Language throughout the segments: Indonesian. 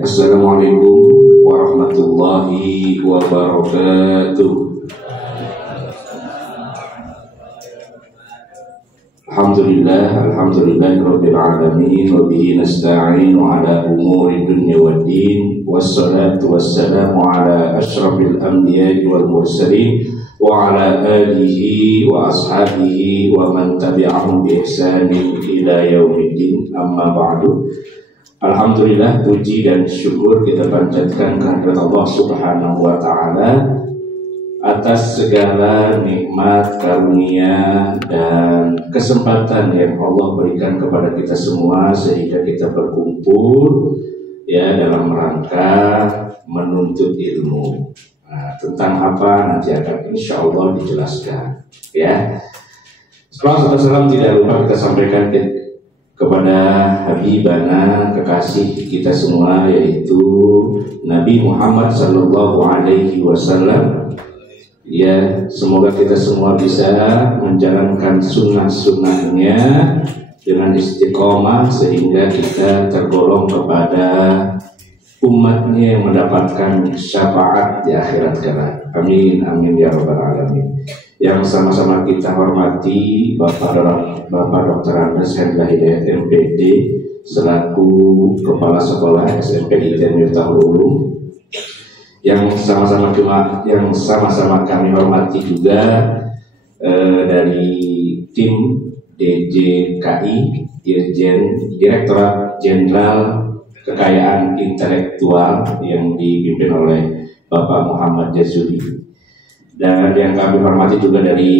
Assalamualaikum warahmatullahi wabarakatuh. Alhamdulillahirabbil alamin wa bihi nasta'inu ala umuri dunya waddin wassalatu wassalamu ala asyrafil anbiya'i wal mursalin wa ala alihi wa ashabihi wa man tabi'ahum bi ihsanin ila yaumiddin, amma ba'du. Alhamdulillah, puji dan syukur kita panjatkan kehadirat Allah Subhanahu wa taala atas segala nikmat, karunia dan kesempatan yang Allah berikan kepada kita semua sehingga kita berkumpul ya dalam rangka menuntut ilmu. Nah, tentang apa nanti akan insya Allah dijelaskan ya. Salam tidak lupa kita sampaikan kepada Habibana, kekasih kita semua, yaitu Nabi Muhammad Sallallahu Alaihi Wasallam. Ya, semoga kita semua bisa menjalankan sunnah-sunnahnya dengan istiqomah sehingga kita tergolong kepada umatnya yang mendapatkan syafaat di akhirat kelak. Amin, amin ya rabbal alamin. Yang sama-sama kita hormati Bapak Dr. Andes Hendra Hidayat MPD selaku Kepala Sekolah SMP ITN Miftahul Ulum, yang sama-sama kami hormati juga dari tim DJKI, Direktorat Jenderal Kekayaan Intelektual yang dipimpin oleh Bapak Muhammad Jazuli, dan yang kami hormati juga dari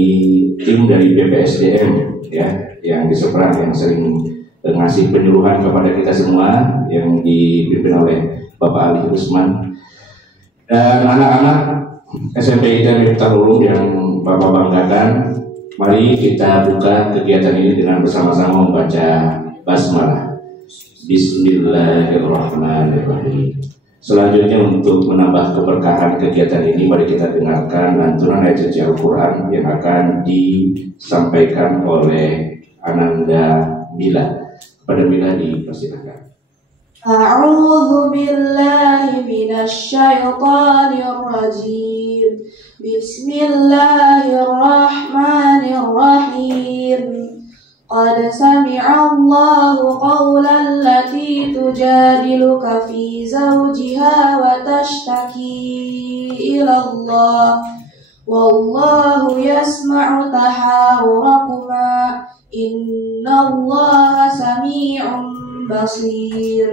tim dari BPSDM ya, yang di seberang yang sering ngasih penyuluhan kepada kita semua yang dipimpin oleh Bapak Ali Usman, dan anak-anak SMP ITN Miftahul Ulum yang Bapak banggakan. Mari kita buka kegiatan ini dengan bersama-sama membaca basmalah. Bismillahirrahmanirrahim. Selanjutnya, untuk menambah keberkahan kegiatan ini, mari kita dengarkan lantunan ayat suci Al-Quran yang akan disampaikan oleh Ananda Mila. Kepada Mila dipersilakan. A'udzu billahi minasy syaithanir rajim. Bismillahirrahmanirrahim. Qad sami'a Allahu qawlan lati tujadiluka fi zawjiha wa tashtaki ila Allah wallahu yasma'u tahawurakuma innallaha sami'un basir.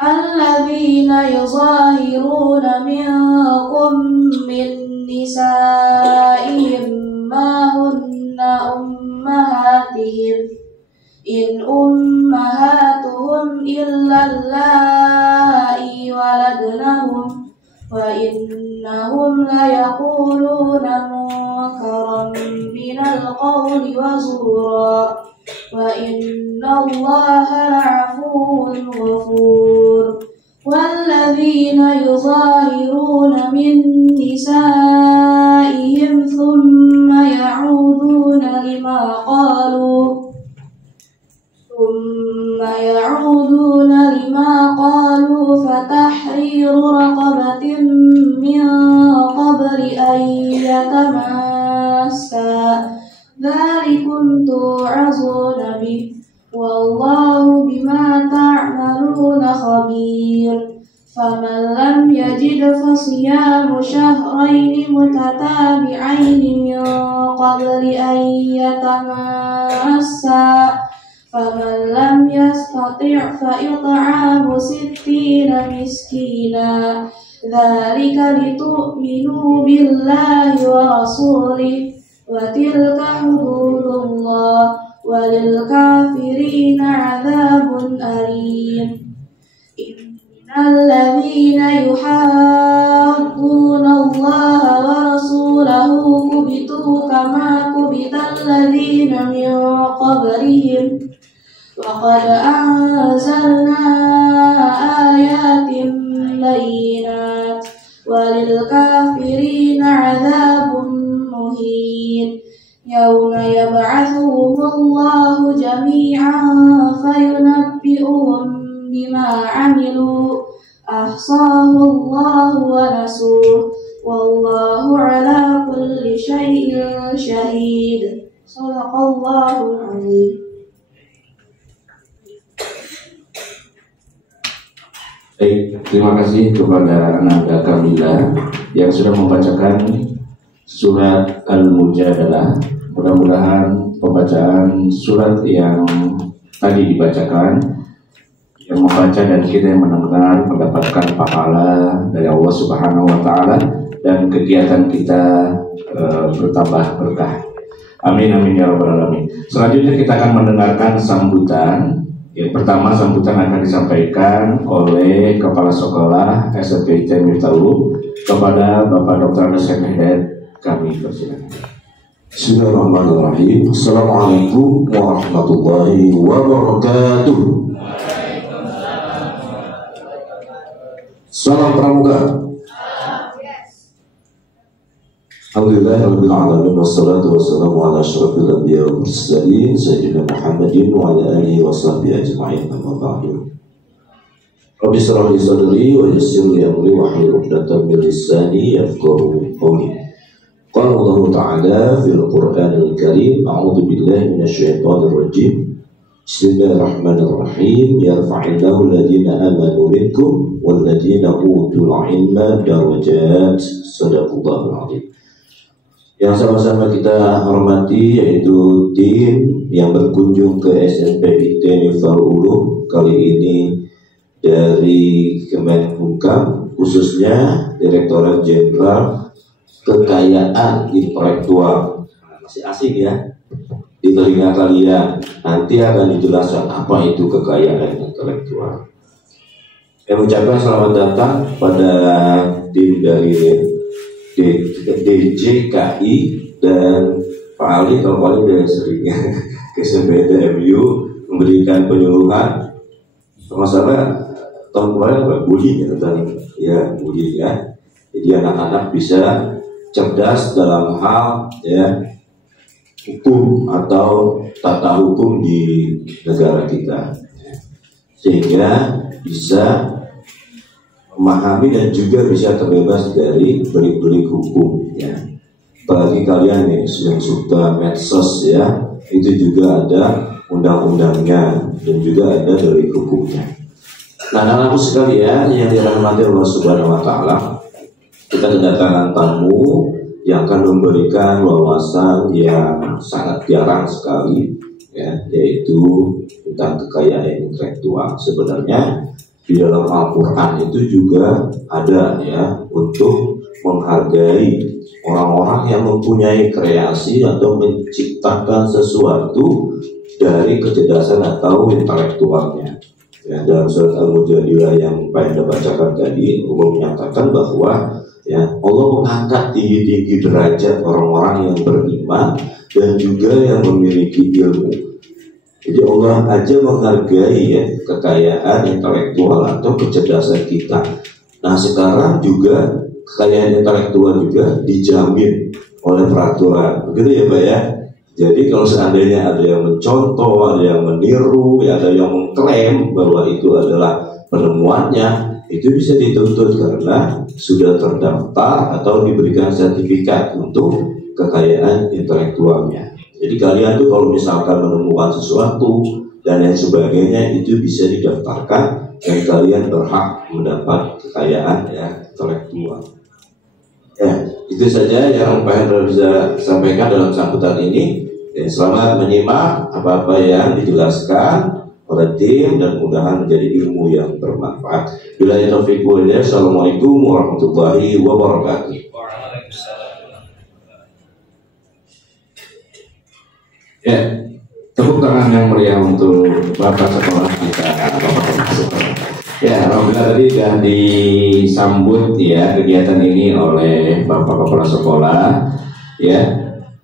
Alladzina yuzahiruna minkum min nisa'ihim ma hunna ummahatihim in ummahatuhum illa allai waladnahum wa innahum la yaquluna munkaran minal qawli wa zura wa innallaha la'afuwwun ghafur. Walladzina yuzahiruna min nisa'ihim thumma ya'uduna lima qalu fatahriru raqabatin min qabli an yatamassa dzalikum tu'azuna bih wallahu bima ta'maluna khabir. Faman lam yajid fasiyamu syahraini mutatabi'aini min qabli an yatamassa faman lam yastati' fa it'amu sittina miskina dzalika litu'minu billahi wa rasulih wa tilka hududullah walil kafirina 'adzabun alim. Alladzina yuhadduna Allah wa rasulahu kubitu kama kubital ladzina min qablihim wa qad anzalna ayatin bayyinat walil kafirina 'adzabun muhin. Yawma yab'atsuhumullahu jami'an fayunabbi'uhum بما عملوا أحصاه الله ونسوه والله على كل شيء شهيد. صدق الله العظيم. Baik, terima kasih kepada Ananda Kamila yang sudah membacakan surat Al-Mujadalah. Mudah-mudahan pembacaan surat yang tadi dibacakan, yang membaca dan kita yang mendengar mendapatkan pahala dari Allah Subhanahu wa Ta'ala, dan kegiatan kita bertambah berkah. Amin amin ya rabbal alamin. Selanjutnya kita akan mendengarkan sambutan. Yang pertama, sambutan akan disampaikan oleh Kepala Sekolah SMP ITN Miftahul kepada Bapak Dr. Andes Hidayat. Kami persilakan. Bismillahirrahmanirrahim. Assalamualaikum warahmatullahi wabarakatuh. Salam pramuka. Alhamdulillahirabbil alamin wassalatu wassalamu ala asyrafil anbiya'i wal mursalin sayyidina Muhammadin wa ala alihi washabbihi ajma'in, amma ba'du. Rabbi shrah li sadri wa yassir li amri wahlul 'uqdatam min lisani yafqahu qawli. Qala Allah Ta'ala fil Qur'anil Karim, a'udzu billahi minasyaitonir rajim. Bismillahirrahmanirrahim. Yarfa'illahu alladhina amanu minkum wal ladzina utul 'ilma darajat. Shadaqallahul 'azim. Yang sama-sama kita hormati yaitu tim yang berkunjung ke SMP ITN Miftahul. Kali ini dari Kemenkumham, khususnya Direktorat Jenderal Kekayaan Intelektual. Masih asing ya di telinga kalian. Nanti akan dijelaskan apa itu kekayaan intelektual. Saya ucapkan selamat datang pada tim dari DJKI dan Pak Ali. Kalau Pak Ali sudah sering ke SMPTMU memberikan penyuluhan. Masalah tahun kemarin Pak bullying ya, bullying ya. Jadi anak-anak bisa cerdas dalam hal ya hukum atau tata hukum di negara kita, sehingga bisa memahami dan juga bisa terbebas dari belik-belik hukum ya. Apalagi kalian nih yang suka medsos ya, itu juga ada undang-undangnya dan juga ada belik hukumnya. Nah, anak-anakku sekalian yang dirahmati Allah Subhanahu wa Ta'ala, kita kedatangan tamu yang akan memberikan wawasan yang sangat jarang sekali ya, yaitu tentang kekayaan intelektual. Sebenarnya di dalam Al-Quran itu juga ada ya untuk menghargai orang-orang yang mempunyai kreasi atau menciptakan sesuatu dari kecerdasan atau intelektualnya. Ya, dalam surat Al-Mujadilah yang Pak Enda bacakan tadi, Allah menyatakan bahwa ya, Allah mengangkat tinggi-tinggi derajat orang-orang yang beriman dan juga yang memiliki ilmu. Jadi Allah aja menghargai ya kekayaan intelektual atau kecerdasan kita. Nah, sekarang juga kekayaan intelektual juga dijamin oleh peraturan, begitu ya Pak ya. Jadi kalau seandainya ada yang mencontoh, ada yang meniru, ya, ada yang mengklaim bahwa itu adalah penemuannya, itu bisa dituntut karena sudah terdaftar atau diberikan sertifikat untuk kekayaan intelektualnya. Jadi kalian tuh kalau misalkan menemukan sesuatu dan lain sebagainya, itu bisa didaftarkan dan kalian berhak mendapat kekayaan ya intelektual. Ya, itu saja yang Pak Hendra bisa sampaikan dalam sambutan ini. Ya, selamat menyimak apa-apa yang dijelaskan oleh tim dan mudah-mudahan menjadi ilmu yang bermanfaat. Billahi taufiq wal hidayah. Assalamualaikum warahmatullahi wabarakatuh. Ya, tepuk tangan yang meriah untuk Bapak Sekolah kita. Ya, alhamdulillah tadi sudah disambut ya kegiatan ini oleh Bapak Kepala Sekolah. Ya,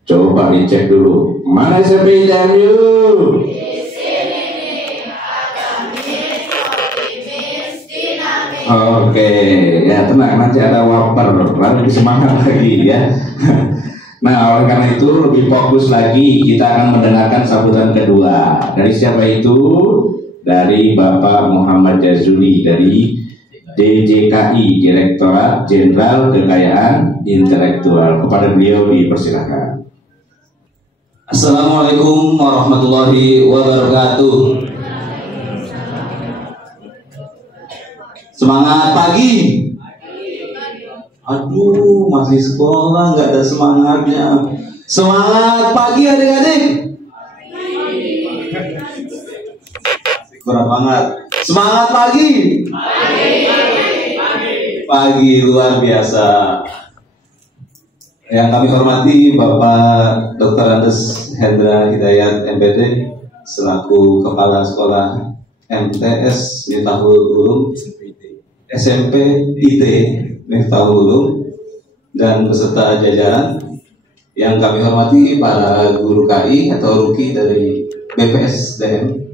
coba dicek dulu. Mana SMP ITMU? Di sini nih, akademis, optimis, dinamis. Oke, ya tenang, nanti ada waper, lalu semangat lagi ya. Nah, oleh karena itu lebih fokus lagi kita akan mendengarkan sambutan kedua. Dari siapa itu? dari Bapak Muhammad Jazuli dari DJKI, Direktorat Jenderal Kekayaan Intelektual. Kepada beliau dipersilakan. Assalamualaikum warahmatullahi wabarakatuh. Semangat pagi. Aduh, masih sekolah nggak ada semangatnya. Semangat pagi adik-adik. Kurang banget. Semangat pagi. Pagi luar biasa. Yang kami hormati Bapak Dr. Andes Hendra Hidayat MPD selaku Kepala Sekolah MTS Miftahul Ulum, SMP IT Miftahul Ulum, dan beserta jajaran. Yang kami hormati para guru KI atau ruki dari BPSDM.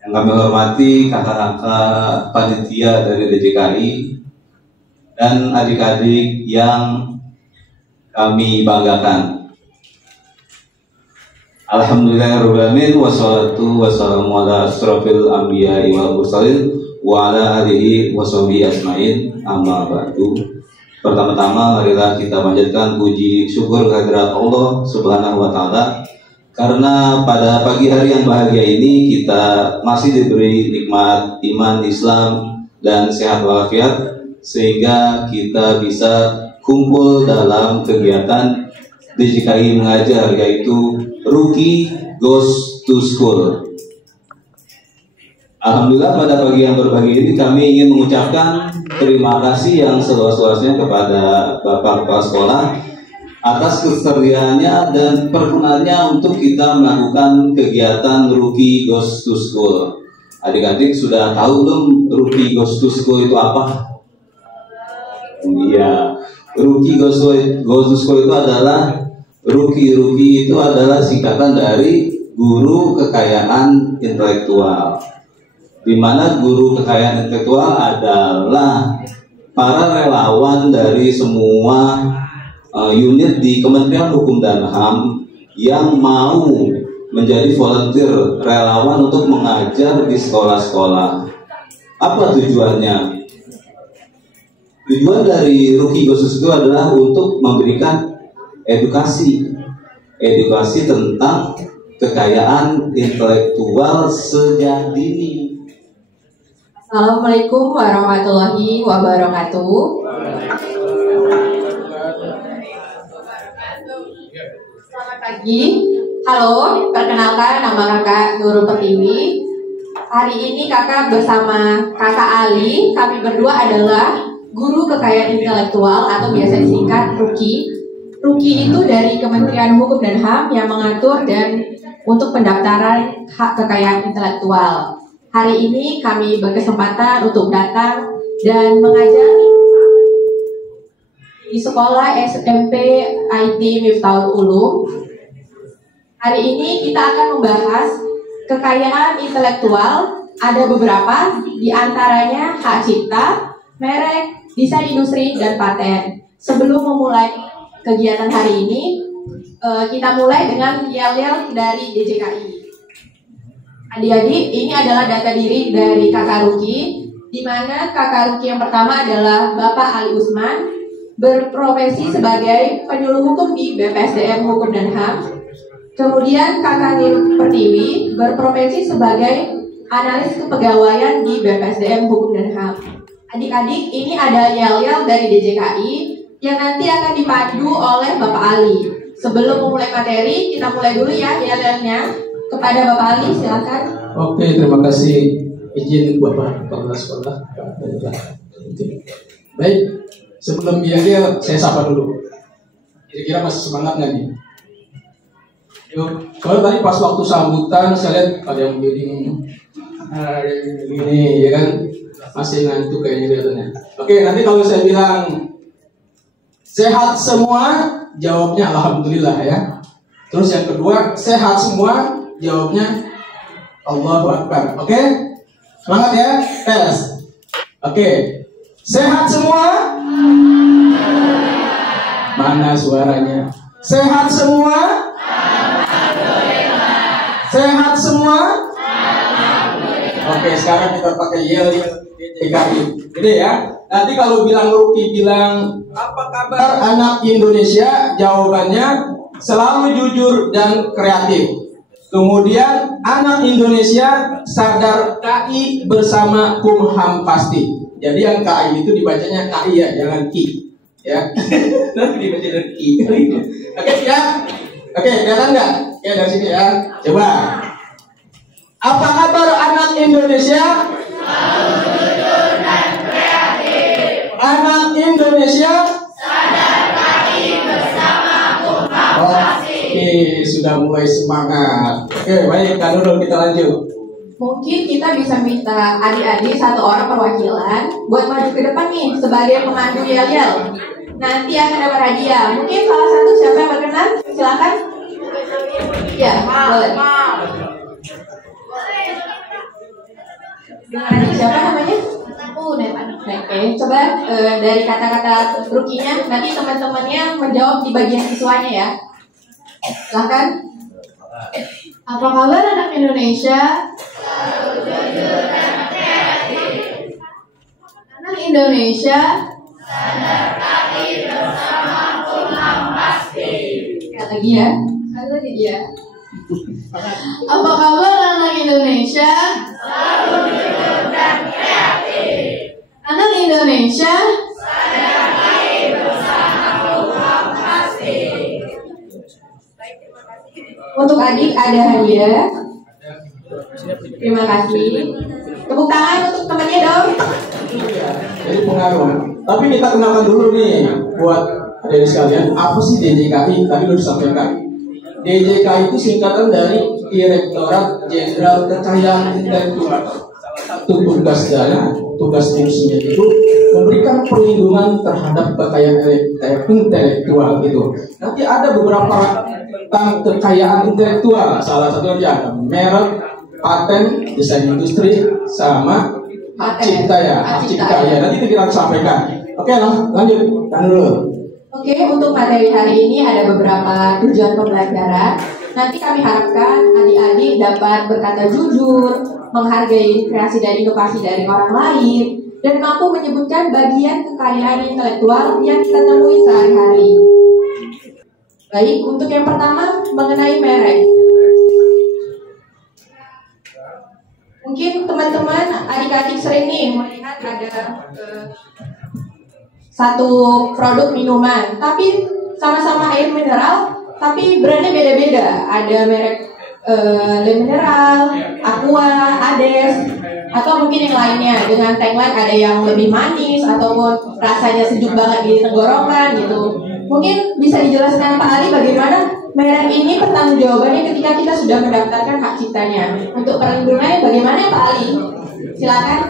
Yang kami hormati kakak-kakak panitia dari DJKI dan adik-adik yang kami banggakan. Alhamdulillahirrahmanirrahim. Wassalatu wassalamu ala asrofil anbiya'i wal mursalin wa ala alihi wa sahbihi asma'in, amma ba'du. Pertama-tama marilah kita panjatkan puji syukur kehadirat Allah Subhanahu wa taala, karena pada pagi hari yang bahagia ini kita masih diberi nikmat iman, Islam, dan sehat walafiat, sehingga kita bisa kumpul dalam kegiatan DJKI mengajar, yaitu Rookie Goes to School. Alhamdulillah pada pagi yang berbahagia ini kami ingin mengucapkan terima kasih yang seluas-luasnya kepada Bapak Kepala Sekolah atas kesediaannya dan perkenannya untuk kita melakukan kegiatan Rookie Goes to School. Adik-adik sudah tahu belum Rookie Goes to School itu apa? Iya, Rookie Goes to School itu adalah Rookie itu adalah singkatan dari Guru Kekayaan Intelektual, di mana guru kekayaan intelektual adalah para relawan dari semua unit di Kementerian Hukum dan HAM yang mau menjadi volunteer relawan untuk mengajar di sekolah-sekolah. Apa tujuannya? Tujuan dari Rookie Goes to School adalah untuk memberikan edukasi tentang kekayaan intelektual sejak dini. Assalamualaikum warahmatullahi wabarakatuh. Selamat pagi. Halo, perkenalkan nama kakak Nurul Pertiwi. Hari ini kakak bersama kakak Ali, kami berdua adalah guru kekayaan intelektual atau biasa disingkat Rookie. Rookie itu dari Kementerian Hukum dan HAM yang mengatur dan untuk pendaftaran hak kekayaan intelektual. Hari ini kami berkesempatan untuk datang dan mengajar di sekolah SMP IT Miftahul Ulum. Hari ini kita akan membahas kekayaan intelektual. Ada beberapa, di antaranya hak cipta, merek, desain industri, dan paten. Sebelum memulai kegiatan hari ini, kita mulai dengan yel-yel dari DJKI. Adik-adik, ini adalah data diri dari kakak Rookie, di mana kakak Rookie yang pertama adalah Bapak Ali Usman, berprofesi sebagai penyuluh hukum di BPSDM Hukum dan HAM. Kemudian kakak Nurul Pertiwi berprofesi sebagai analis kepegawaian di BPSDM Hukum dan HAM. Adik-adik, ini ada yel-yel dari DJKI yang nanti akan dipandu oleh Bapak Ali. Sebelum memulai materi, kita mulai dulu ya yel-yelnya. Kepada Bapak Ali, silakan. Oke, terima kasih. Izin Bapak Kepala Sekolah. Baik, sebelum dia saya sapa dulu. Kira-kira masih semangat nggak nih? Yuk, soalnya tadi pas waktu sambutan saya lihat ada yang begini, ya kan, masih ngantuk kayaknya kelihatannya. Oke, nanti kalau saya bilang sehat semua, jawabnya alhamdulillah ya. Terus yang kedua, sehat semua, jawabnya Allahu Akbar. Oke? Semangat ya? Tes. Oke. Sehat semua? Mana suaranya? Sehat semua? Sehat semua? Oke, sekarang kita pakai yel DJKI. Gede ya. Nanti kalau bilang Ruki bilang apa kabar anak Indonesia, jawabannya selalu jujur dan kreatif. Kemudian anak Indonesia sadar KI bersama Kumham pasti. Jadi yang KI itu dibacanya KI ya, jangan Ki. Ya. Nanti dibaca dengan Ki. Oke, ya. Oke, kelihatan nggak? Ya dari sini ya. Coba. Apa kabar anak Indonesia? Selalu jujur dan kreatif. Anak Indonesia sadar KI bersama Kumham pasti. Oke, sudah mulai semangat. Oke, baik, Kak Nurul, kita lanjut. Mungkin kita bisa minta adik-adik satu orang perwakilan buat maju ke depan nih sebagai pemandu yel-yel. Nanti akan dapat hadiah. Mungkin salah satu siapa yang berkenan? Silakan. Ya, boleh. Dengan adik siapa namanya? Aku Nevan. Oke, coba dari kata-kata rukinya nanti teman-temannya menjawab di bagian siswanya ya. Silakan. Apa kabar anak Indonesia? Selalu jujur dan kreatif. Anak Indonesia sadar KI bersama Kumham pasti. Sekali lagi ya. Sekali lagi ya. Apa kabar anak Indonesia? Selalu jujur dan kreatif. Anak Indonesia sadar KI bersama Kumham pasti. Untuk adik ada hadiah. Terima kasih. Tepuk tangan untuk temannya dong. Jadi pengaruh. Tapi kita kenalkan dulu nih buat adik sekalian, apa sih DJKI? Tadi udah disampaikan. DJKI itu singkatan dari Direktorat Jenderal Kekayaan Intelektual. Satu tugas fungsinya itu memberikan perlindungan terhadap kekayaan intelektual gitu. Nanti ada beberapa tentang kekayaan intelektual. Salah satunya ada merek, paten, desain industri, sama hak cipta ya. Hak cipta ya. Nanti kita sampaikan. Oke, lanjut. Kan dulu. Oke, untuk materi hari ini ada beberapa tujuan pembelajaran. Nanti kami harapkan adik-adik dapat berkata jujur, menghargai kreasi dan inovasi dari orang lain, dan mampu menyebutkan bagian kekayaan intelektual yang kita temui sehari-hari. Baik, untuk yang pertama mengenai merek. Mungkin teman-teman adik-adik sering nih melihat ada satu produk minuman, tapi sama-sama air mineral, tapi brandnya beda-beda. Ada merek Le Mineral, Aqua, Ades, atau mungkin yang lainnya dengan tagline ada yang lebih manis ataupun rasanya sejuk banget di tenggorokan gitu. Mungkin bisa dijelaskan Pak Ali bagaimana merek ini pertanggungjawabannya ketika kita sudah mendaftarkan hak ciptanya. Untuk perlindungannya bagaimana Pak Ali? Silakan.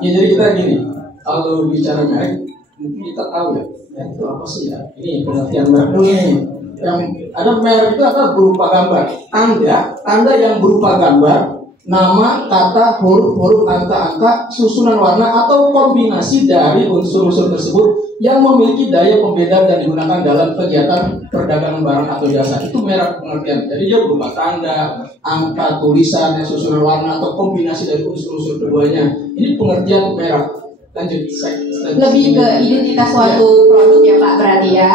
Ya, jadi kita gini, kalau bicara merek, mungkin kita tahu ya itu apa sih ya? Ini pengertian merek dulu nih. Yang ada merek itu adalah berupa gambar, tanda yang berupa gambar, nama, kata, huruf, angka, susunan warna atau kombinasi dari unsur-unsur tersebut yang memiliki daya pembeda dan digunakan dalam kegiatan perdagangan barang atau jasa. Itu merek pengertian. Jadi dia berupa tanda, angka, tulisan, susunan warna atau kombinasi dari unsur-unsur keduanya. Ini pengertian merek. Lanjut. Lebih ke identitas suatu produk ya Pak berarti ya.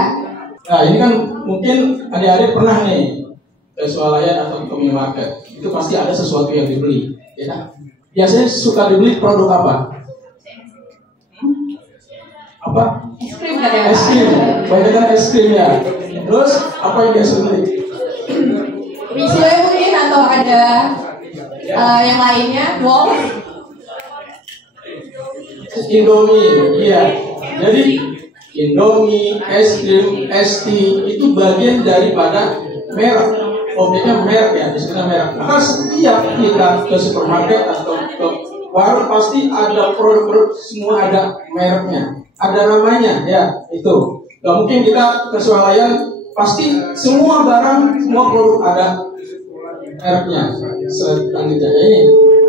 Nah ini kan mungkin adik-adik pernah nih ke swalayan atau ke minimarket, itu pasti ada sesuatu yang dibeli, ya kan? Biasanya suka dibeli produk apa? Apa? Es krim katanya. Es krim, banyak es krim ya. Terus apa yang biasa beli? Misalnya mungkin atau ada yang lainnya, Wolf, Indomie, iya. Jadi Indomie, es krim, es tea itu bagian daripada merek. Objeknya merek ya, disebutnya merek. Maka setiap kita ke supermarket atau ke warung pasti ada produk-produk, semua ada mereknya, ada namanya ya itu. Gak mungkin kita ke swalayan pasti semua barang, semua produk ada mereknya. Selanjutnya ini.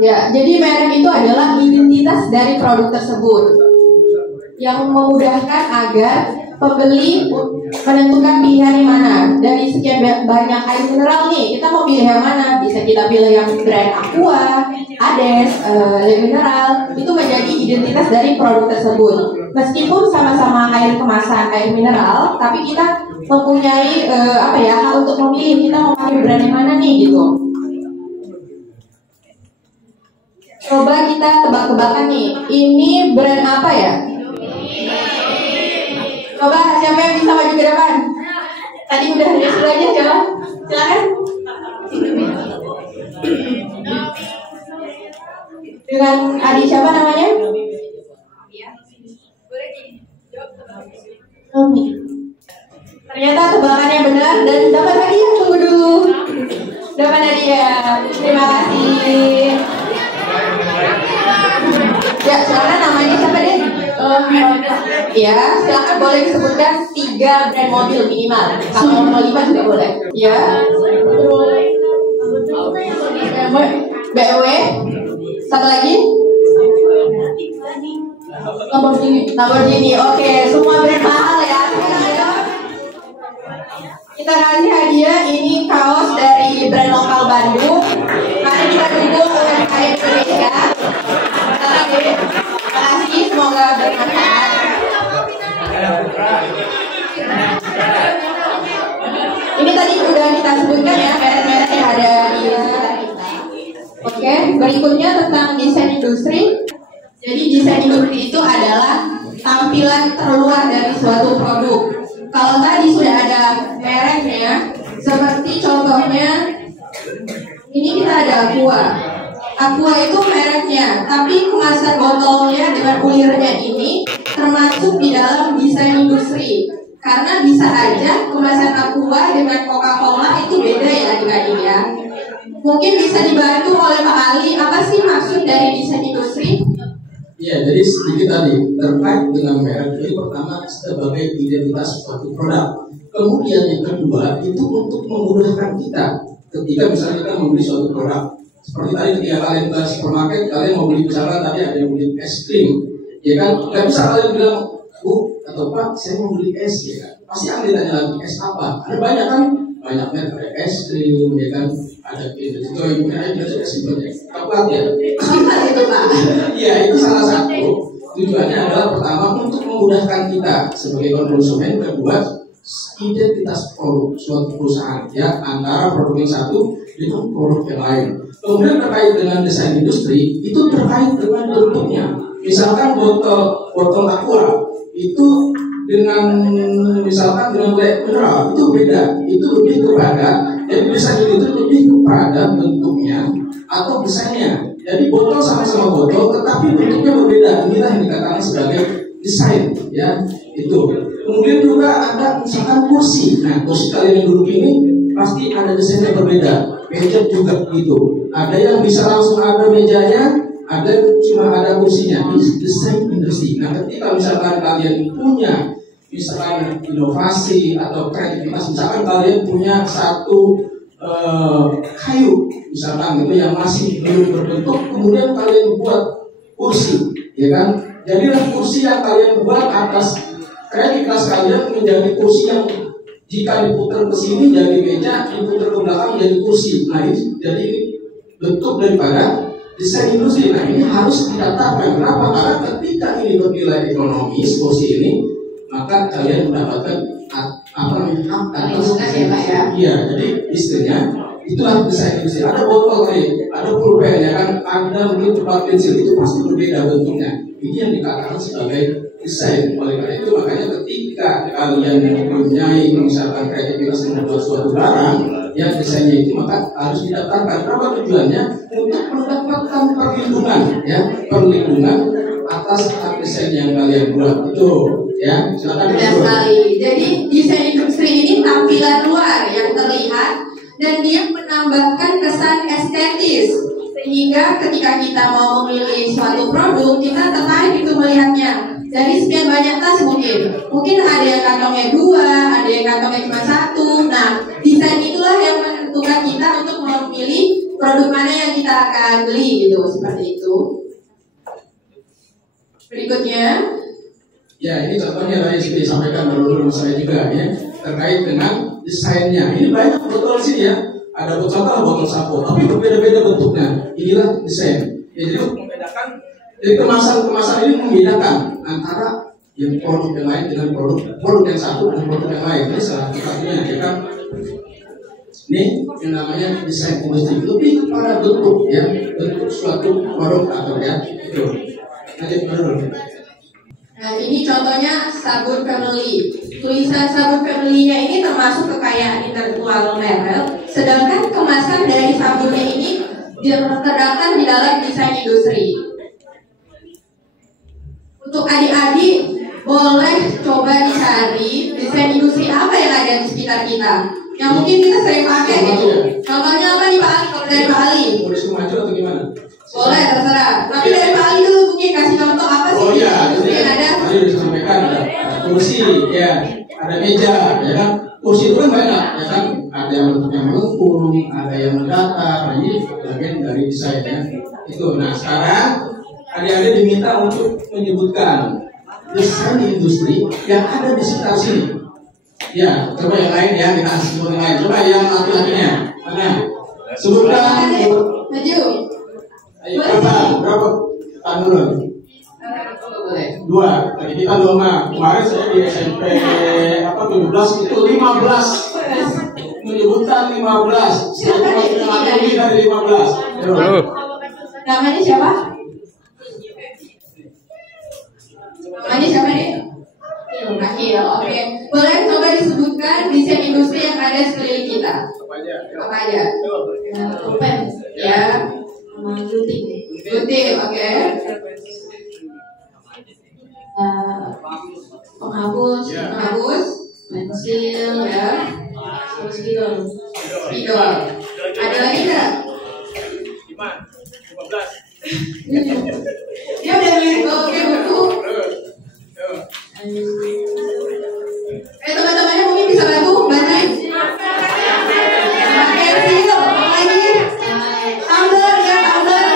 Ya, jadi merek itu adalah identitas dari produk tersebut yang memudahkan agar pembeli menentukan pilihan yang mana. Dari sekian banyak air mineral nih, kita mau pilih yang mana? Bisa kita pilih yang brand Aqua, Ades, Mineral. Itu menjadi identitas dari produk tersebut. Meskipun sama-sama air kemasan, air mineral, tapi kita mempunyai hak untuk memilih kita mau pakai brand yang mana nih gitu. Coba kita tebak-tebakan nih, ini brand apa ya? Coba siapa yang bisa maju ke depan? Tadi udah disuruh aja, coba silakan. Dengan adik siapa namanya? Omi. Ternyata tebakannya benar dan dapat hadiah. Tunggu dulu. Dapat hadiah. Terima kasih. Ya, silakan namanya siapa deh? Ya, silakan boleh disebutkan 3 brand mobil minimal. Kalau mau 5 juga boleh. Ya. BMW. Satu lagi. Lamborghini. Oke, semua brand mahal ya. Kita kasih hadiah ini kaos dari brand lokal Bandung. Mari kita dukung UMKM Indonesia. Terima kasih, semoga bermanfaat. Ini tadi udah kita sebutkan ya merek-merek yang ada di sekitar kita. Oke, berikutnya tentang desain industri. Jadi desain industri itu adalah tampilan terluar dari suatu produk. Kalau tadi sudah ada mereknya, seperti contohnya ini kita ada Aqua. Aqua itu mereknya, tapi kemasan botolnya dengan ulirnya ini termasuk di dalam desain industri. Karena bisa aja kemasan Aqua dengan Coca-Cola itu beda ya adik-adik ya. Mungkin bisa dibantu oleh Pak Ali, apa sih maksud dari desain industri? Iya, jadi sedikit tadi terkait dengan merek itu pertama sebagai identitas suatu produk. Kemudian yang kedua itu untuk memudahkan kita ketika misalnya kita membeli suatu produk. Seperti tadi ketika kalian ke supermarket, kalian mau beli misalnya tadi ada yang beli es krim, ya kan? Gak bisa kalian bilang, Bu atau Pak, saya mau beli es, ya kan? Pasti akan ditanya lagi es apa? Ada banyak kan? Banyak merek, ada es krim, ya kan? Ada itu mungkin ada es krim banyak. Coklat ya? Coklat itu Pak. Iya, itu salah satu. Tujuannya adalah pertama untuk memudahkan kita sebagai konsumen, kedua identitas produk suatu perusahaan ya antara produk yang satu dengan produk yang lain. Kemudian terkait dengan desain industri itu terkait dengan bentuknya. Misalkan botol Aqua itu dengan misalkan dengan mineral itu beda. Itu lebih kepada desain itu lebih kepada bentuknya atau desainnya. Jadi botol sama-sama botol tetapi bentuknya berbeda. Inilah yang dikatakan sebagai desain ya itu. Kemudian juga ada misalkan kursi. Nah, kursi kalian yang duduk ini pasti ada desainnya berbeda. Meja juga gitu. Ada yang bisa langsung ada mejanya, ada cuma ada kursinya. Ini desain industri. Nah, ketika misalkan kalian punya misalkan inovasi atau kreativitas, misalkan kalian punya satu kayu, misalkan itu yang masih belum berbentuk, kemudian kalian buat kursi, ya kan? Jadilah kursi yang kalian buat atas kreativitas kalian menjadi kursi yang jika diputar ke sini jadi meja, diputar ke belakang jadi kursi. Nah ini jadi bentuk daripada desain industri. Nah ini harus didaftarkan. Kenapa? Karena ketika ini bernilai ekonomis kursi ini, maka kalian mendapatkan hak atas ya. Iya, jadi istilahnya itulah desain industri. Ada botol ada pulpen ya kan, ada mungkin tempat pensil itu pasti berbeda bentuknya. Ini yang dikatakan sebagai desain. Oleh karena itu makanya ketika kalian mempunyai misalkan kreativitas membuat suatu barang yang desainnya itu maka harus didaftarkan. Kenapa tujuannya? Untuk mendapatkan perlindungan atas hak desain yang kalian buat itu ya. Silakan. Benar sekali. Jadi desain industri ini tampilan luar yang terlihat dan dia menambahkan kesan estetis sehingga ketika kita mau memilih suatu produk kita tertarik itu melihatnya. Dari sekian banyak tas mungkin ada yang kantongnya 2, ada yang kantongnya cuma 1. Nah, desain itulah yang menentukan kita untuk memilih produk mana yang kita akan beli gitu, seperti itu. Berikutnya, Ya, ini contohnya tadi sudah disampaikan dulu saya juga ya, terkait dengan desainnya. Ini banyak botol sini ya. Ada contoh botol sampo, tapi berbeda-beda bentuknya. Inilah desain. Ya, jadi membedakan. Jadi kemasan ini membedakan antara yang produk yang lain dengan produk yang satu dengan produk yang lain. Ini salah satunya ya kan. Ini yang namanya desain industri, lebih kepada bentuk ya, bentuk suatu produk atau ya itu. Lanjut dulu. Nah, ini contohnya sabun family. Tulisan sabun family-nya ini termasuk kekayaan intelektual Merrell, sedangkan kemasan dari sabunnya ini terdaftar di dalam desain industri. Untuk adik-adik boleh coba dicari desain industri apa yang ada di sekitar kita, yang mungkin kita sering pakai gitu. Contohnya apa nih Pak? Kalau dari Pak Ali. Boleh maju atau gimana? Boleh, terserah. Tapi dari Pak Ali dulu mungkin kasih contoh apa sih industri yang ada? Tadi disampaikan kursi, ya, ada meja, ya kan? Kursi itu kan banyak, ya kan? Ada yang bentuknya melengkung, ada yang mendatar. Ini bagian dari desain ya. Itu. Nah sekarang adik-adik diminta untuk menyebutkan desain industri yang ada di sekitar sini. Ya, coba yang lain ya, kita sebut yang lain. Coba yang laki-lakinya, mana? Sebutkan. Maju. Ayo, berapa? Dulu. Boleh. 2. Tadi kita 2. Kemarin saya di SMP 17 itu 15. Menyebutkan 15. Lebih dari 15. Namanya siapa? Namanya siapa nih? Akhil. Oke. Boleh coba disebutkan desain industri yang ada sekeliling kita. Apa aja? Open. Ya. Gunting. Oke. Penghapus, pensil, ya. Spidol. Ada lagi nggak? 15. Dia udah lihat oke buku. Teman-temannya mungkin bisa bantu bantuin. Pensil, lagi. Tumbler ya, tumbler.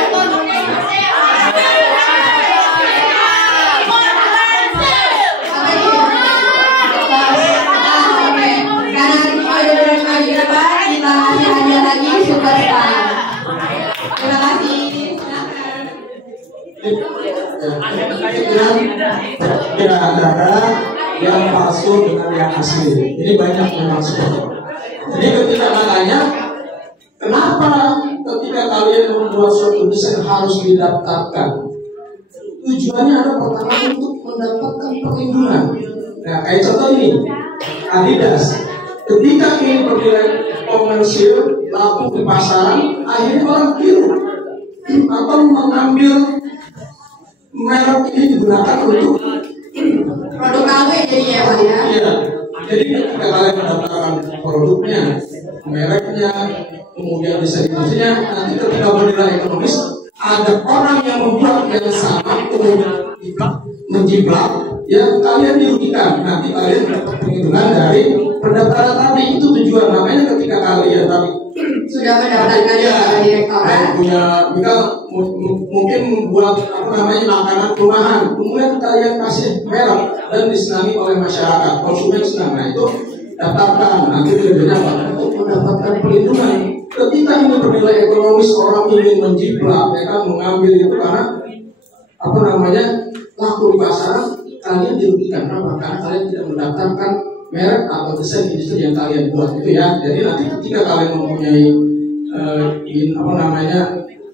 Kira-kira yang palsu dengan yang asli. Ini banyak memang seperti itu. Jadi ketika makanya, kenapa ketika kalian membuat suatu desain harus didaftarkan? Tujuannya adalah pertama untuk mendapatkan perlindungan. Nah, kayak contoh ini, Adidas. Ketika ini bernilai komersil, laku di pasaran, akhirnya orang tiru atau mengambil merek ini digunakan untuk produk KW jadi ya Pak ya? Iya. Jadi ketika kalian mendapatkan produknya, mereknya, kemudian desain industrinya, nanti ketika bernilai ekonomis, ada orang yang membuat yang sama, kemudian menjiplak, ya kalian dirugikan. Nanti kalian dapat perlindungan dari pendaftaran tadi. Itu tujuan. Makanya ketika kalian tadi sudah mendapatkan direktorat, punya misal mungkin membuat makanan rumahan, kemudian kalian kasih merek dan disenangi oleh masyarakat, konsumen senang. Nah itu daftarkan, nanti tujuannya apa? Untuk mendapatkan perlindungan. Ketika ini bernilai ekonomis, orang ingin menjiplak, mereka mengambil itu karena laku di pasaran, kalian dirugikan. Kenapa? Karena kalian tidak mendaftarkan merek atau desain industri yang kalian buat itu ya. Jadi nanti ketika kalian mempunyai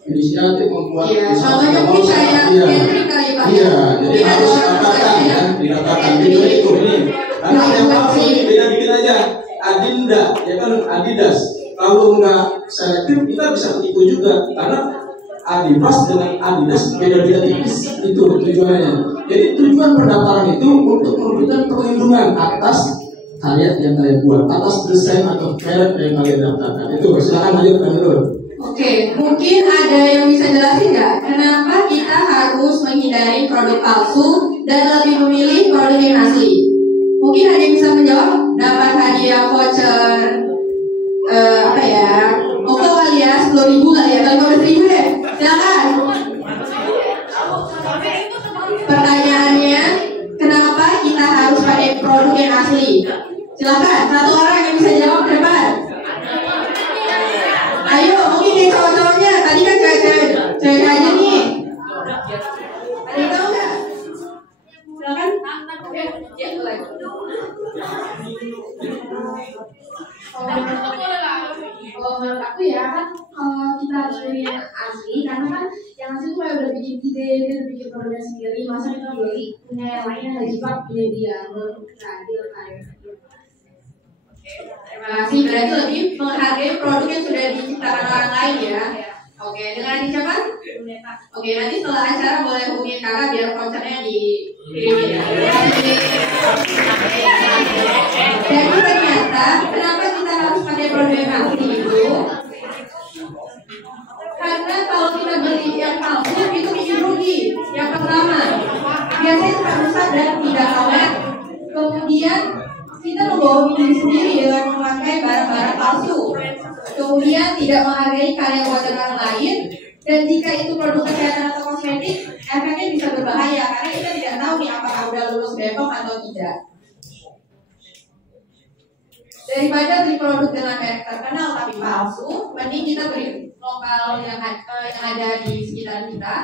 inisiatif membuat contohnya mungkin kayak Henry kali Pak. Iya, jadi harus didaftarkan ya, didaftarkan gitu itu ini. Karena yang palsu ini beda dikit aja. Adinda, ya kan Adidas. Kalau nggak selektif kita bisa tipu juga karena Adidas dengan Adidas beda-beda tipis itu tujuannya. Jadi tujuan pendaftaran itu untuk memberikan perlindungan atas karya yang kalian buat, atas desain atau merek yang kalian daftarkan. Itu silakan lanjutkan dulu. Oke, mungkin ada yang bisa jelasin nggak kenapa kita harus menghindari produk palsu dan lebih memilih produk yang asli? Mungkin ada yang bisa menjawab, dapat hadiah voucher Oke kali ya, 10.000 kali ya, atau 15.000 deh. Silakan. Pertanyaannya, kenapa Silakan, satu orang yang bisa jawab ke depan. Ayo, mungkin nih cowok-cowoknya. Tadi kan cewek aja nih. Ada yang tahu nggak? Silakan. Ya, boleh. Kalau menurut aku ya kan kalau kita harus pilih yang asli karena kan yang asli itu kayak udah bikin ide, dia udah bikin produknya sendiri, masa kita beli punya yang lain yang jiplak punya dia, menurut kita adil kan. Terima kasih. Berarti lebih menghargai produk yang sudah diciptakan orang lain ya. Oke, dengan adik siapa? Oke, nanti setelah acara boleh hubungin kakak biar vouchernya dikirimin ya. Jadi ternyata kenapa kita harus pakai produk yang asli itu? Karena kalau kita beli yang palsu itu bikin rugi. Yang pertama, biasanya cepat rusak dan tidak awet. Kemudian kita membohongi diri sendiri dengan memakai barang-barang palsu. Kemudian tidak menghargai karya buatan orang lain. Dan jika itu produk kesehatan atau kosmetik, efeknya bisa berbahaya karena kita tidak tahu nih apakah udah lulus BPOM atau tidak. Daripada beli produk dengan merek terkenal tapi palsu, mending kita beli lokal yang ada di sekitar kita.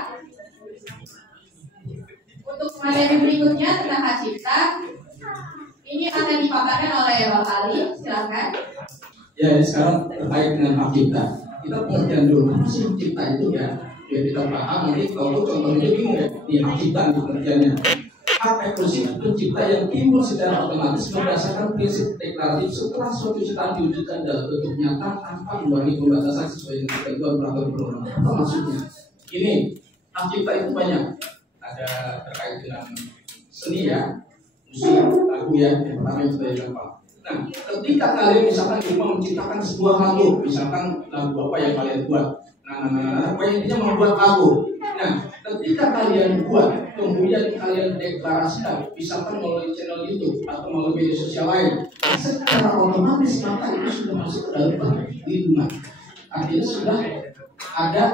Untuk materi berikutnya tentang hak cipta, ini akan dipaparkan oleh Pak Ali. Silakan. Ya, sekarang terkait dengan hak cipta. Kita pengertian dulu apa sih hak cipta itu ya. Biar kita paham nanti kalau contohnya bingung ya. Ini hak cipta di pengertiannya. Hak eksklusif pencipta yang timbul secara otomatis berdasarkan prinsip deklaratif setelah suatu ciptaan diwujudkan dalam bentuk nyata tanpa mengurangi pembatasan sesuai dengan ketentuan peraturan perundang-undangan. Apa maksudnya? Ini hak cipta itu banyak. Ada terkait dengan seni ya, musik, lagu ya, yang pertama yang sudah gampang. Nah, ketika kalian misalkan cuma menciptakan sebuah lagu, misalkan lagu apa yang kalian buat, intinya membuat lagu. Nah, ketika kalian buat, kemudian kalian deklarasikan, misalkan melalui channel YouTube atau melalui media sosial lain, secara otomatis maka itu sudah masuk ke dalam perlindungan. Artinya sudah ada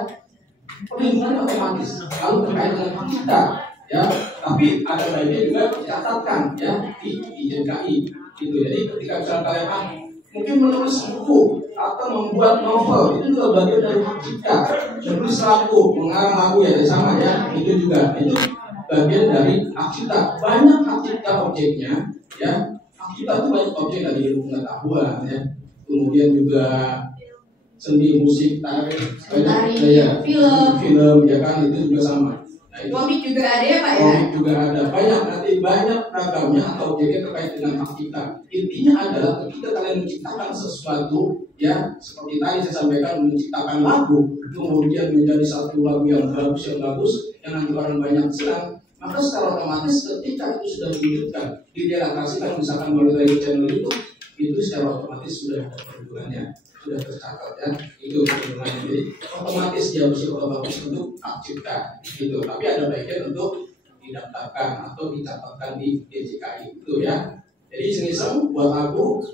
perlindungan otomatis. Lalu terkait dengan hak cipta, ya, tapi ada baiknya juga dicatatkan ya di IJKI. Gitu. Jadi ketika misalnya kalian mungkin menulis buku atau membuat novel, itu juga bagian dari hak cipta. Menulis lagu, mengarang lagu ya sama ya, itu juga itu bagian dari hak cipta. Banyak hak cipta objeknya, ya. Hak cipta itu banyak objek dari ilmu pengetahuan, ya. Kemudian juga seni, musik, tari, film, ya kan itu juga sama. Nah, komik juga ada ya Pak ya? Komik juga ada, banyak ragamnya atau objeknya terkait dengan hak cipta. Intinya adalah ketika kalian menciptakan sesuatu, ya seperti tadi saya sampaikan menciptakan lagu, kemudian menjadi satu lagu yang bagus, yang nanti orang banyak senang, maka secara otomatis ketika itu sudah diwujudkan, dideklarasikan misalkan melalui channel itu secara otomatis sudah ada perlindungannya. Sudah tercatat ya, itu perlindungannya. Jadi otomatis dia bersifat bagus untuk hak cipta gitu. Tapi ada baiknya untuk didaftarkan atau dicatatkan di DJKI itu ya. Jadi iseng-iseng buat lagu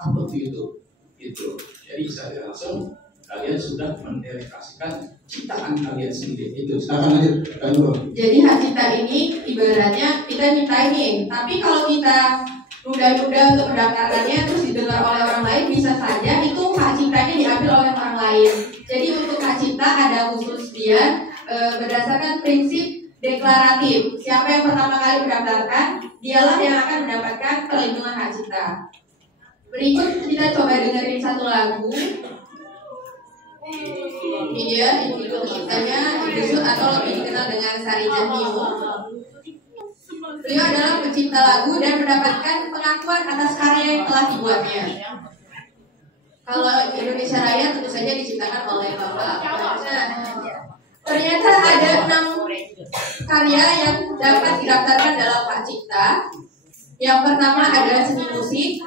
apa itu gitu. Jadi saya langsung kalian sudah mendedikasikan ciptaan kalian sendiri itu. Sekarang lanjut. Jadi hak cipta ini ibaratnya kita nyiptain, tapi kalau kita mudah-mudah untuk mendaftarkannya terus didengar oleh orang lain, bisa saja itu hak ciptanya diambil oleh orang lain. Jadi untuk hak cipta ada khusus dia berdasarkan prinsip deklaratif. Siapa yang pertama kali mendaftarkan, dialah yang akan mendapatkan perlindungan hak cipta. Berikut kita coba dengerin satu lagu. Ini dia judul ciptanya disebut atau lebih dikenal dengan Sari Jenimu. Beliau adalah pencipta lagu dan mendapatkan pengakuan atas karya yang telah dibuatnya. Kalau Indonesia Raya tentu saja diciptakan oleh Bapak. Ternyata ada 6 karya yang dapat didaftarkan dalam hak cipta. Yang pertama adalah seni musik,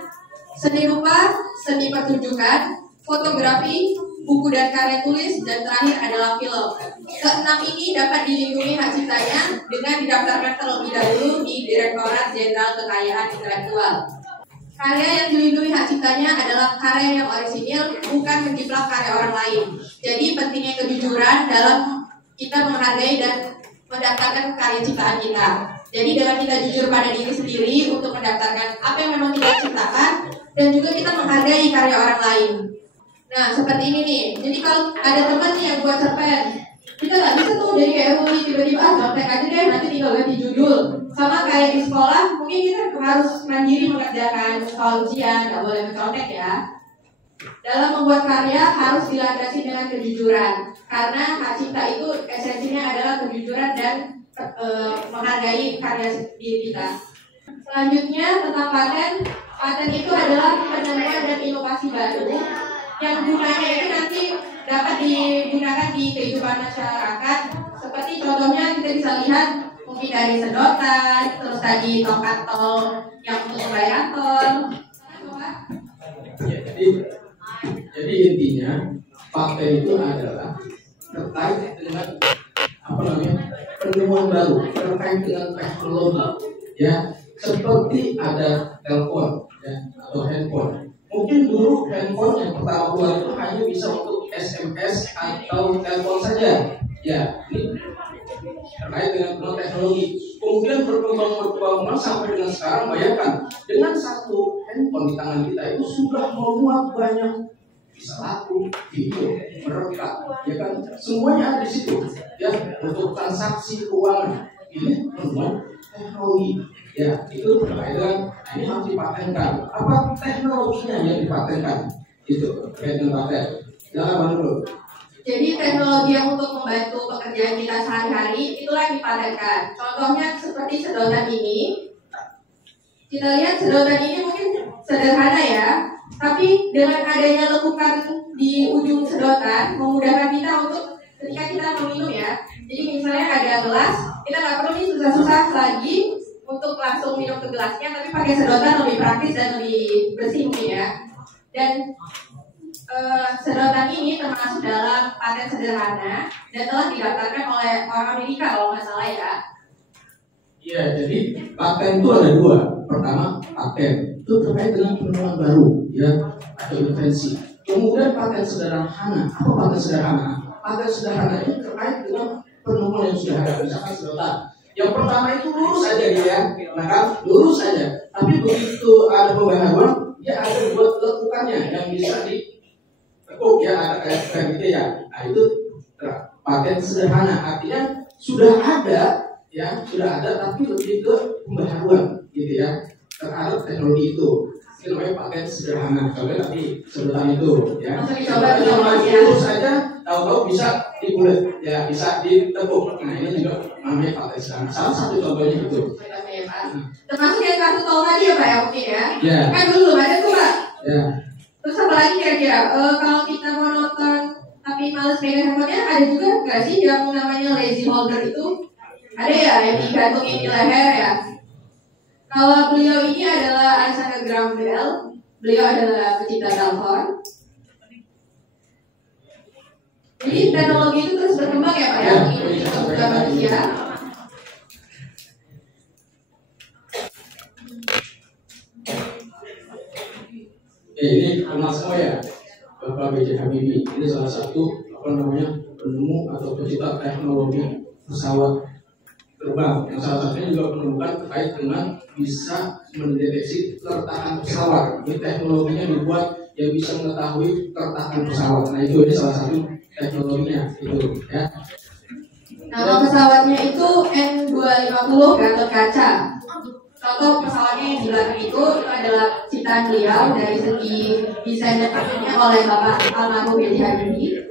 seni rupa, seni pertunjukan, fotografi, buku dan karya tulis, dan terakhir adalah film. Keenam ini dapat dilindungi hak ciptanya dengan didaftarkan terlebih dahulu di Direktorat Jenderal Kekayaan Intelektual. Karya yang dilindungi hak ciptanya adalah karya yang orisinil, bukan menjiplak karya orang lain. Jadi pentingnya kejujuran dalam kita menghargai dan mendaftarkan karya ciptaan kita. Jadi dengan kita jujur pada diri sendiri untuk mendaftarkan apa yang memang kita ciptakan, dan juga kita menghargai karya orang lain. Nah, seperti ini nih. Jadi kalau ada teman nih yang buat cerpen, kita nggak bisa tuh jadi kayak Uli tiba-tiba contek aja deh, nanti tinggal ganti judul. Sama kayak di sekolah, mungkin kita harus mandiri mengerjakan soal ujian, nggak boleh mencontek ya. Dalam membuat karya harus dilandasi dengan kejujuran, karena hak cipta itu esensinya adalah kejujuran dan menghargai karya diri kita. Selanjutnya tentang paten. Paten itu adalah penemuan dan inovasi baru yang gunanya itu nanti dapat digunakan di kehidupan masyarakat. Seperti contohnya kita bisa lihat mungkin dari sedotan, terus tadi tongkat tol yang untuk pembayaran tol. Ya, jadi intinya paten itu adalah terkait dengan penemuan baru terkait dengan teknologi, ya, seperti ada telepon ya, atau handphone. Mungkin dulu handphone yang pertama keluar itu hanya bisa untuk SMS atau telepon saja, ya. Ini terkait dengan teknologi. Kemudian berkembang sampai dengan sekarang. Bayangkan dengan satu handphone di tangan kita itu sudah memuat banyak, bisa lagu, video, merekam, ya kan? Semuanya ada di situ, ya, untuk transaksi keuangan. Ini penemuan teknologi, ya, itu terkait dengan ini harus dipatenkan. Apa teknologinya yang dipatenkan? Itu terkait dengan paten. Silakan dulu. Jadi teknologi yang untuk membantu pekerjaan kita sehari-hari itulah yang dipatenkan. Contohnya seperti sedotan ini. Kita lihat sedotan ini mungkin sederhana ya, tapi dengan adanya lekukan di ujung sedotan memudahkan kita untuk ketika kita meminum ya. Jadi misalnya ada gelas, kita nggak perlu nih susah-susah lagi untuk langsung minum ke gelasnya, tapi pakai sedotan lebih praktis dan lebih bersih mungkin ya. Dan sedotan ini termasuk dalam paten sederhana dan telah didaftarkan oleh orang Amerika kalau nggak salah ya. Iya, jadi paten itu ada dua. Pertama, paten itu terkait dengan penemuan baru, ya, atau invensi. Kemudian paten sederhana. Apa paten sederhana? Paten sederhana ini terkait dengan penemuan yang sudah ada, misalkan sedotan. Yang pertama itu lurus saja dia, nah kan, lurus saja. Tapi begitu ada pembaharuan, dia ada buat lekukannya yang bisa ditekuk, ya, ada kayak gitu ya. Nah itu paten sederhana, artinya sudah ada, ya, sudah ada, tapi lebih ke pembaharuan, gitu ya, terhadap teknologi itu. Itu namanya paten sederhana. Contohnya tadi sedotan itu, ya. Coba lurus saja, tahu-tahu bisa dibulet, ya, bisa ditekuk. Nah ini juga namanya paten sederhana. Salah satu contohnya itu. Termasuk yang kartu tol tadi ya Pak ya, mungkin ya. Ya. Kan dulu belum ada tuh Pak. Ya. Terus apa lagi kira-kira? Kalau kita mau nonton tapi males pegang handphonenya, ada juga nggak sih yang namanya lazy holder itu? Ada ya yang digantungin di leher ya. Kalau beliau ini adalah Alexander Graham Bell, beliau adalah pencipta telepon. Jadi teknologi itu terus berkembang ya Pak ya, mengikuti kebutuhan manusia. Ini kenal semua ya, Bapak B.J. Habibie. Ini salah satu penemu atau pencipta teknologi pesawat terbang. Yang salah satunya juga menemukan terkait dengan bisa mendeteksi keretakan pesawat. Ini teknologinya dibuat yang bisa mengetahui keretakan pesawat. Nah itu ini salah satu teknologinya itu ya. Nama pesawatnya itu N250 Gatot Kaca. Contoh pesawatnya yang di belakang itu adalah ciptaan beliau dari segi desain dan pakaiannya oleh Bapak almarhum B.J. Habibie.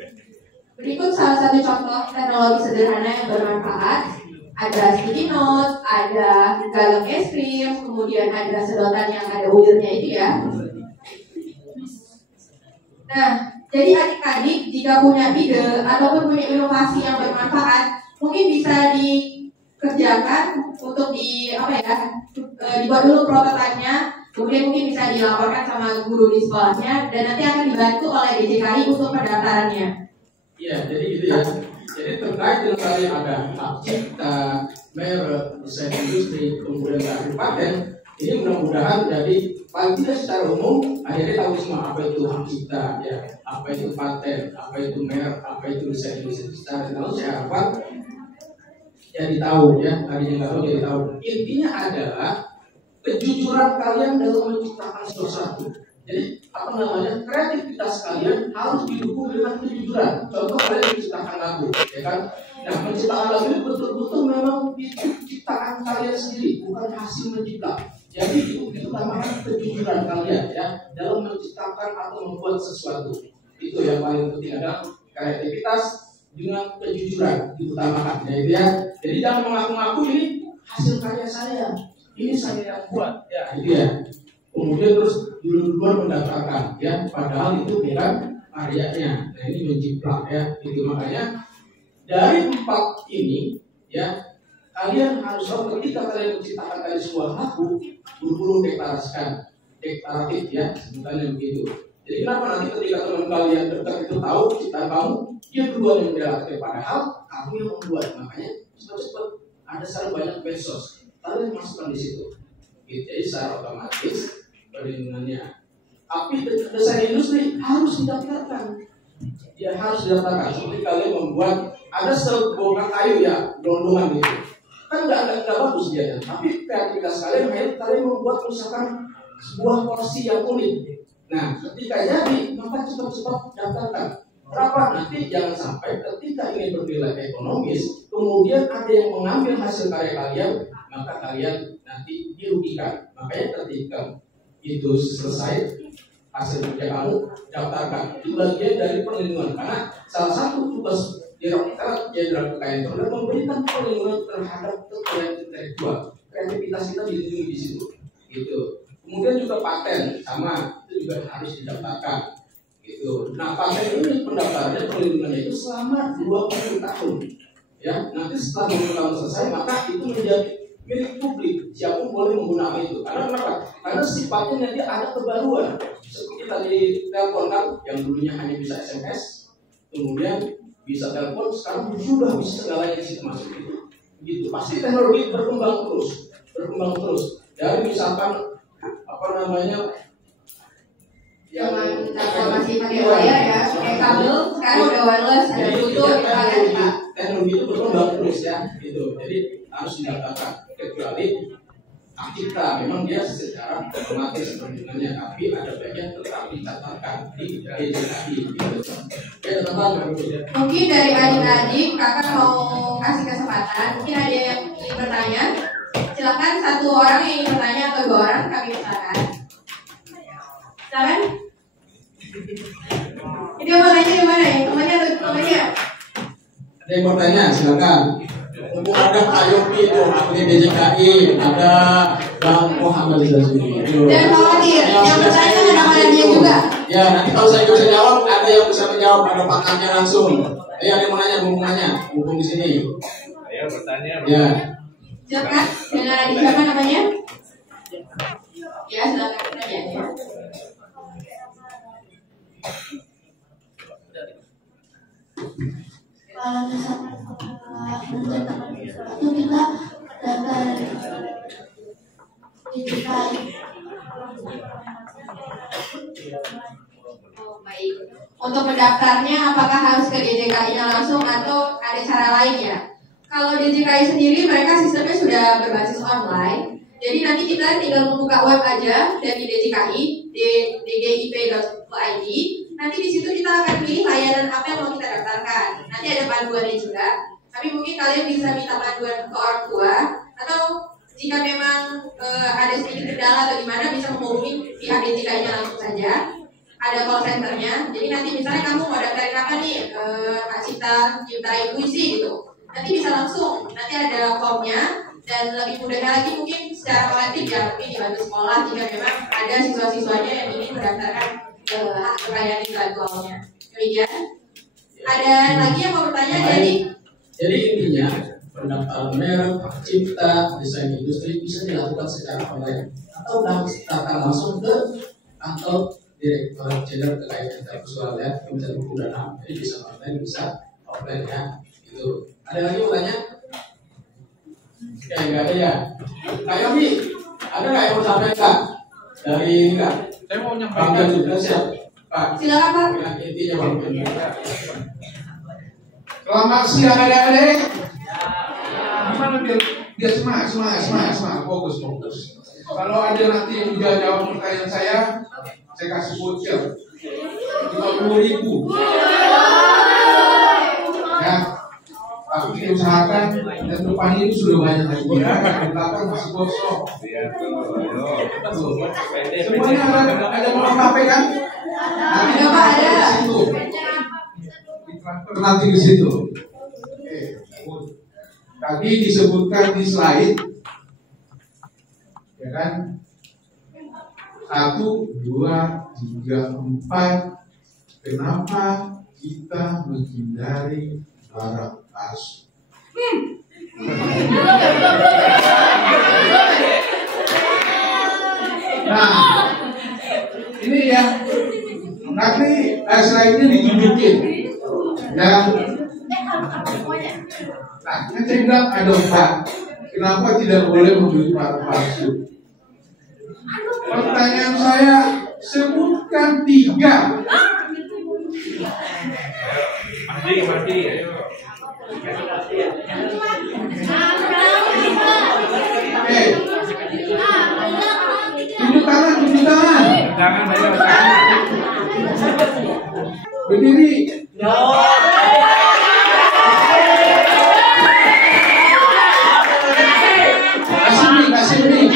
Berikut salah satu contoh teknologi sederhana yang bermanfaat. Ada sticky note, ada galon es krim, kemudian ada sedotan yang ada uirnya itu ya. Nah, jadi adik-adik jika punya ide ataupun punya inovasi yang bermanfaat, mungkin bisa dikerjakan untuk dibuat dulu prototipenya, kemudian mungkin bisa dilaporkan sama guru di sekolahnya, dan nanti akan dibantu oleh DJKI untuk pendaftarannya. Iya, jadi gitu ya. Jadi terkait dengan tadi ada hak cipta, merek, desain industri, kemudian dari paten, ini mudah-mudahan jadi paling tidak secara umum akhirnya tahu semua apa itu hak cipta, ya, apa itu paten, apa itu merek, apa itu desain industri. Secara lalu saya harapkan jadi tahu ya, tadinya nggak tahu jadi tahu. Intinya adalah kejujuran kalian dalam menciptakan sesuatu. Jadi apa namanya, kreativitas kalian harus didukung dengan kejujuran. Contoh kalian menciptakan lagu, ya kan? Nah, menciptakan lagu itu betul-betul memang itu ciptaan kalian sendiri, bukan hasil mencipta. Jadi itu diutamakan kejujuran kalian ya dalam menciptakan atau membuat sesuatu. Itu yang paling penting adalah kreativitas dengan kejujuran diutamakan ya. Jadi jangan mengaku-ngaku ini hasil karya saya, ini saya yang buat ya itu ya. Kemudian terus dulu-duluan mendaftarkan ya, padahal itu bukan karyanya. Nah ini menjiplak ya. Itu makanya dari 4 ini ya, kalian harus tahu ketika kalian menciptakan dari sebuah lagu, buru-buru deklarasikan, deklaratif ya, sebutannya begitu. Jadi kenapa nanti ketika teman kalian dekat itu tahu ciptaan kamu, dia duluan yang mendeklarasikan, padahal kamu yang membuat. Makanya cepat-cepat ada sekarang banyak medsos, kalian masukkan di situ. Jadi secara otomatis perlindungannya. Tapi desain industri harus didaftarkan. Ya harus didaftarkan. Seperti kalian membuat ada sebongkah kayu ya, gelondongan gitu. Kan nggak bagus dia. Tapi kreativitas kalian membuat misalkan sebuah porsi yang unik. Nah, ketika jadi, maka cepat-cepat daftarkan. Berapa nanti jangan sampai ketika ini bernilai ekonomis, kemudian ada yang mengambil hasil karya kalian, maka kalian nanti dirugikan. Makanya ketika itu selesai hasil kerja kamu, daftarkan. Itu bagian dari perlindungan. Karena salah satu tugas Direktorat Jenderal Kekayaan Intelektual memberikan perlindungan terhadap kekayaan intelektual. Kreativitas kita dilindungi di situ. Gitu. Kemudian juga paten sama itu juga harus didaftarkan. Gitu. Nah paten ini pendaftarannya perlindungannya itu selama 20 tahun. Ya, nanti setelah 20 tahun selesai maka itu menjadi milik publik. Siapapun boleh menggunakan itu. Karena kenapa? Karena sifatnya nanti ada kebaruan. Seperti tadi telepon kan, yang dulunya hanya bisa SMS, kemudian bisa telepon, sekarang sudah bisa segalanya di situ masuk itu. Gitu. Pasti teknologi berkembang terus. Dari misalkan apa namanya zaman masih pakai wire ya, pakai kabel, sekarang udah wireless, ada Bluetooth, teknologi itu berkembang terus ya, gitu. Jadi harus didaftarkan. Kecuali kita memang dia secara otomatis perlindungannya, tapi ada bagian tetap dicatatkan di DJKI. Gitu. Ya teman-teman. Mungkin dari adik-adik kakak mau kasih kesempatan, mungkin ada yang ingin bertanya. Silakan, satu orang yang ingin bertanya atau 2 orang kami silakan. Silakan. Ini mau tanya di mana ya? Temannya atau temannya? Ada yang mau tanya, silakan. Ada Pak Yopi itu, ahli DJKI, ada Bang Muhammad Zazuli. Dan khawatir, yang bertanya ada dia juga. Ya, nanti kalau saya bisa jawab, ada yang bisa menjawab, ada pakarnya langsung. Ayo, ada yang mau nanya, mumpung di sini. Ayo bertanya. Ya. Silakan, dengan adik siapa namanya? Ya, silakan bertanya. Kalau misalkan menceritakan sesuatu kita mendaftar DJKI. Oh, baik. Untuk mendaftarnya apakah harus ke DJKI-nya langsung atau ada cara lain ya? Kalau DJKI sendiri mereka sistemnya sudah berbasis online. Jadi nanti kita tinggal membuka web aja dari DJKI di dgip.id. Nanti di situ kita akan pilih layanan apa yang mau kita daftarkan. Nanti ada panduannya juga. Tapi mungkin kalian bisa minta panduan ke orang tua, atau jika memang ada sedikit kendala atau gimana bisa menghubungi pihak DJKI-nya langsung saja. Ada call centernya. Jadi nanti misalnya kamu mau daftarin apa nih, Kak Cipta puisi gitu. Nanti bisa langsung. Nanti ada formnya. Dan lebih mudahnya lagi mungkin secara kolektif ya, mungkin dibantu sekolah jika memang ada siswa-siswanya yang ingin mendaftarkan hak kekayaan intelektualnya. Demikian. Ada lagi yang mau bertanya? Jadi intinya pendaftaran merek, hak cipta, desain industri bisa dilakukan secara online atau daftar langsung ke kantor Direktorat Jenderal Kekayaan Intelektual ya, Kementerian Hukum dan HAM. Jadi bisa online, bisa offline ya. Itu. Ada lagi mau tanya? Oke, nggak ada ya. Kak Yomi, ada nggak yang mau sampaikan dari ini Kak? Saya mau nyampaikan Bang juga siap, Pak. Silakan Pak. Intinya Bang. Selamat siang adik-adik. gimana biar semangat, fokus. Kalau ada nanti yang tidak jawab pertanyaan saya kasih voucher 50.000. Ya, tapi kita usahakan dan depan ini sudah banyak lagi ya, di belakang masih kosong. Semuanya ada mau HP kan? Nanti ada di situ. Nanti di situ. Oke. Tadi disebutkan di slide, ya kan? 1, 2, 3, 4. Kenapa kita menghindari barang palsu? Nah, ini ya, nanti slide-nya ditunjukin. Ya. Nah, kan saya bilang ada 4. Kenapa tidak boleh membeli barang palsu? Pertanyaan saya, sebutkan 3. Mati. Oke. Tunjuk tangan. Jangan banyak. Berdiri. Kasih ini.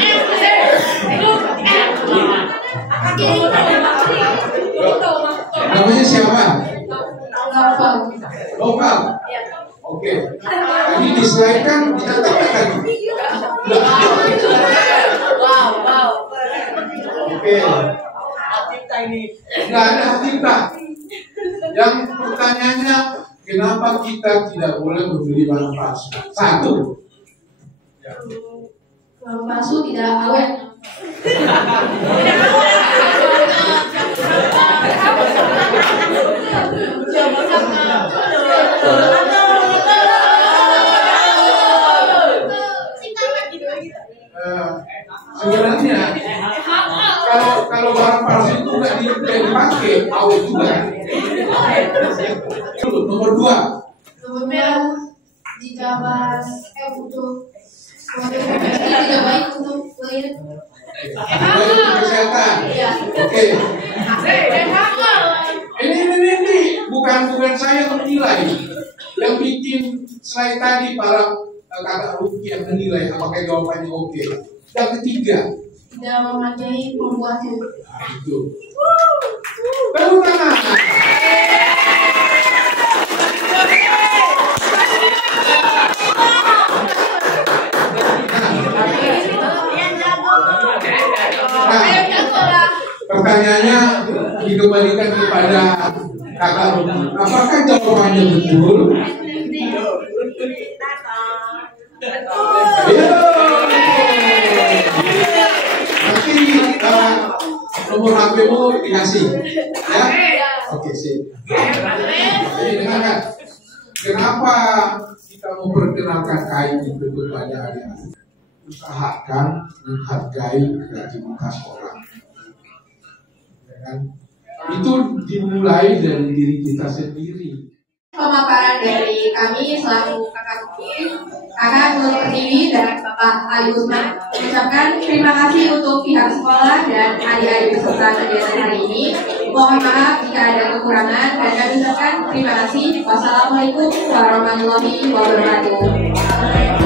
Namanya siapa? Lokal. Oke. Tadi di slide kan dikatakan. Oke. Nggak ada kita. Yang pertanyaannya, kenapa kita tidak boleh membeli barang palsu? 1. Barang palsu tidak awet. Sebenarnya kalau barang palsu itu nggak dipakai, awet juga. Nomor 2. Jika bahas butuh tidak baik untuk klien. Kesehatan. Oke. Ini bukan saya yang menilai. Yang bikin slide tadi para kakak Ruki yang menilai apakah jawabannya oke. Yang 3. Tidak memakai pembuatnya. Itu. Tepuk tangan. Pertanyaannya dikembalikan kepada kakak Ruki. Apakah jawabannya betul? Nanti nomor HP-mu dikasih, ya? Oke, sip. Jadi dengarkan, kenapa kita memperkenalkan kain itu kepada adik-adik? Usahakan menghargai kreativitas orang. Kan? Itu dimulai dari diri kita sendiri. Pemaparan dari kami selaku kakak Ruki, kakak Nur Pertiwi dan Bapak Ali Usman mengucapkan terima kasih untuk pihak sekolah dan adik-adik peserta kegiatan hari ini. Mohon maaf jika ada kekurangan dan kami ucapkan terima kasih. Wassalamualaikum warahmatullahi wabarakatuh.